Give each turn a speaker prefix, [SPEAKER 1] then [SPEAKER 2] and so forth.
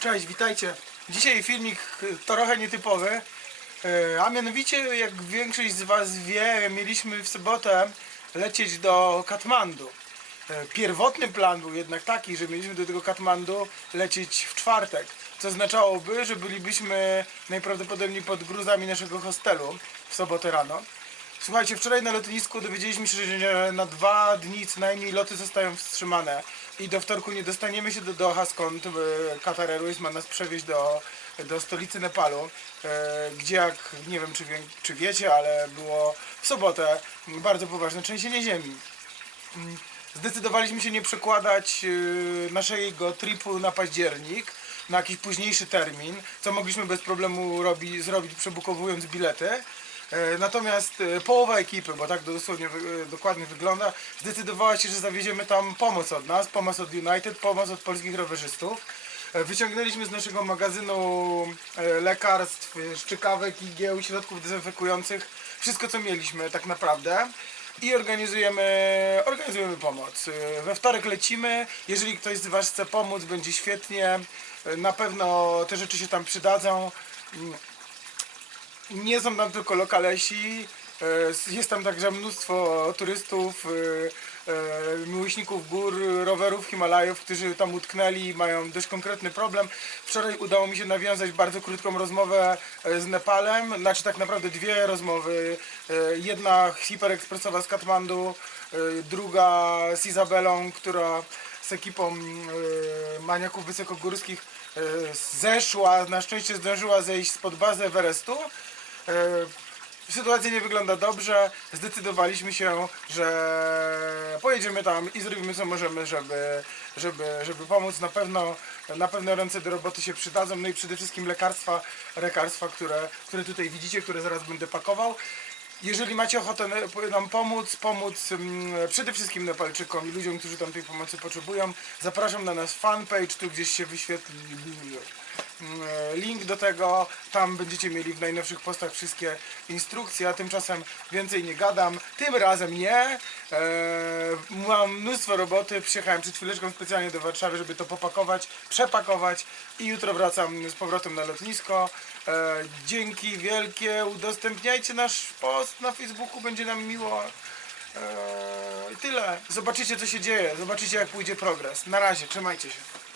[SPEAKER 1] Cześć, witajcie. Dzisiaj filmik y, trochę nietypowy, y, a mianowicie, jak większość z Was wie, mieliśmy w sobotę lecieć do Katmandu. Y, Pierwotny plan był jednak taki, że mieliśmy do tego Katmandu lecieć w czwartek, co oznaczałoby, że bylibyśmy najprawdopodobniej pod gruzami naszego hostelu w sobotę rano. Słuchajcie, wczoraj na lotnisku dowiedzieliśmy się, że na dwa dni co najmniej loty zostają wstrzymane i do wtorku nie dostaniemy się do Doha, skąd e, Qatar Airways ma nas przewieźć do, do stolicy Nepalu, e, gdzie jak, nie wiem czy, wie, czy wiecie, ale było w sobotę bardzo poważne trzęsienie ziemi. Mm, Zdecydowaliśmy się nie przekładać e, naszego tripu na październik, na jakiś późniejszy termin, co mogliśmy bez problemu robi, zrobić przebukowując bilety. E, Natomiast e, połowa ekipy, bo tak dosłownie e, dokładnie wygląda, zdecydowała się, że zawieziemy tam pomoc od nas, pomoc od United, pomoc od polskich rowerzystów. Wyciągnęliśmy z naszego magazynu lekarstw, szczykawek, igieł, środków dezynfekujących, wszystko co mieliśmy tak naprawdę. I organizujemy, organizujemy pomoc. We wtorek lecimy. Jeżeli ktoś z Was chce pomóc, będzie świetnie. Na pewno te rzeczy się tam przydadzą. Nie są tam tylko lokalesi, e, jest tam także mnóstwo turystów, e, e, miłośników gór, rowerów, Himalajów, którzy tam utknęli i mają dość konkretny problem. Wczoraj udało mi się nawiązać bardzo krótką rozmowę z Nepalem, znaczy tak naprawdę dwie rozmowy. Jedna hiperekspresowa z Katmandu, druga z Izabelą, która z ekipą maniaków wysokogórskich zeszła, na szczęście zdążyła zejść spod bazy Everestu. E, Sytuacja nie wygląda dobrze. Zdecydowaliśmy się, że pojedziemy tam i zrobimy co możemy, żeby, żeby, żeby pomóc. Na pewno, na pewno ręce do roboty się przydadzą. No i przede wszystkim lekarstwa, lekarstwa które, które tutaj widzicie, które zaraz będę pakował. Jeżeli macie ochotę na- nam pomóc, pomóc mm, przede wszystkim Nepalczykom i ludziom, którzy tam tej pomocy potrzebują, zapraszam na nasz fanpage, tu gdzieś się wyświetli link do tego. Tam będziecie mieli w najnowszych postach wszystkie instrukcje, a tymczasem więcej nie gadam. Tym razem nie. E, mam mnóstwo roboty. Przyjechałem przed chwileczką specjalnie do Warszawy, żeby to popakować, przepakować i jutro wracam z powrotem na lotnisko. E, dzięki wielkie. Udostępniajcie nasz post na Facebooku, będzie nam miło. E, I tyle. Zobaczycie co się dzieje. Zobaczycie jak pójdzie progres. Na razie, trzymajcie się.